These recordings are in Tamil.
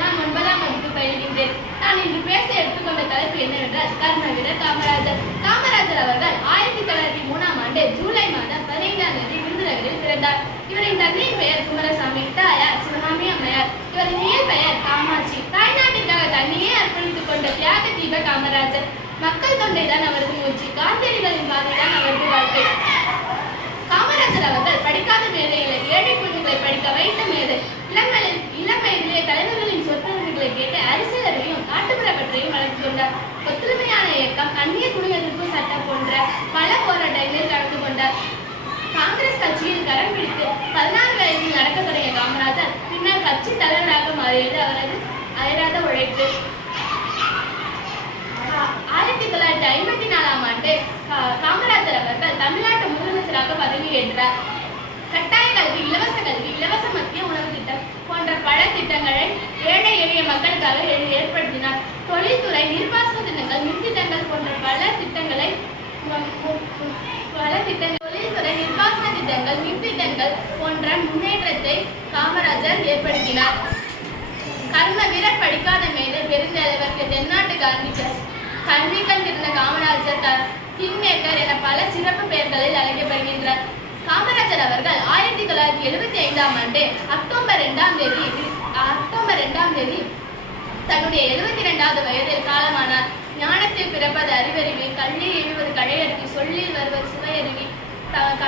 நான் ஒன்பதாம் வகுப்பு பயில்கின்றேன். நான் இன்று பேச எடுத்துக்கொண்ட தலைப்பு என்னவென்றால் கர்ம காமராஜர். காமராஜர் அவர்கள் ஆயிரத்தி தொள்ளாயிரத்தி மூணாம் ஆண்டு ஜூலை மாதம் பதினைந்தாம் தேதி விருதுநகரில் பிறந்தார். இவரின் தந்தையின் பெயர் குமரசாமி தாயார் சிவகாமி அம்மையார். இவரின் இயல் பெயர் காமாட்சி. தாய்நாட்டிற்காக தன்னையே அர்ப்பணித்துக் கொண்ட தியாக தீப காமராஜர். மக்கள் தொண்டைதான் அவரது மூச்சு. காந்தியடிகளின் ஒத்துழைமையான இயக்கம் அந்நிய குடி எதிர்ப்பு சட்டம் போன்ற பல போராட்டங்களில் கலந்து கொண்டார் காங்கிரஸ் கட்சியில் கரம் பிடித்து பதினாறு வயதில் நடக்க தொடங்கிய காமராஜர் பின்னர் கட்சி தலைவராக மாறியது அவரது அயராத உழைப்பு. ஆயிரத்தி தொள்ளாயிரத்தி ஐம்பத்தி நாலாம் ஆண்டு காமராஜர் அவர்கள் தமிழ்நாட்டு முதலமைச்சராக பதவியேற்றார் கட்டாய கல்வி இலவச கல்வி இலவச மத்திய உணவு திட்டம் போன்ற பல திட்டங்களை ஏழை எளிய மக்களுக்காக ஏற்படுத்தினார். தொழில்துறை நிர்வாக திட்டங்கள் மின் திட்டங்கள் போன்ற பல திட்டங்களை பல திட்டங்கள் தொழில்துறை நீர்ப்பாசன திட்டங்கள் மின் திட்டங்கள் போன்ற முன்னேற்றத்தை காமராஜர் ஏற்படுத்தினார். கர்ம வீரர் படிக்காத மேலே பெருந்தலைவருக்கு தென்னாட்டு காந்திஜர் கல்வி கண்டிருந்த காமராஜர் கிங்மேக்கர் என பல சிறப்பு பெயர்களில் அழைக்கப்படுகின்றார். காமராஜர் அவர்கள் ஆயிரத்தி தொள்ளாயிரத்தி எழுபத்தி ஐந்தாம் ஆண்டு அக்டோபர் இரண்டாம் தேதி அக்டோபர் இரண்டாம் தேதி தன்னுடைய எழுபத்தி இரண்டாவது வயதில் காலமான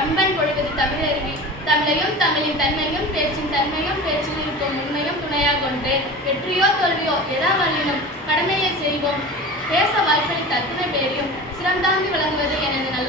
த- கம்பன் பொழிவது தமிழருவி தமிழையும் தமிழின் தன்மையும் பேச்சின் தன்மையும் பேச்சில் இருக்கும் உண்மையும் துணையாக கொண்டு வெற்றியோ தோல்வியோ எதா கடமையை செய்வோம். பேச வாய்ப்பளித்த அத்தனை பேரையும் சிறந்தாங்கி வழங்குவது எனது நல்ல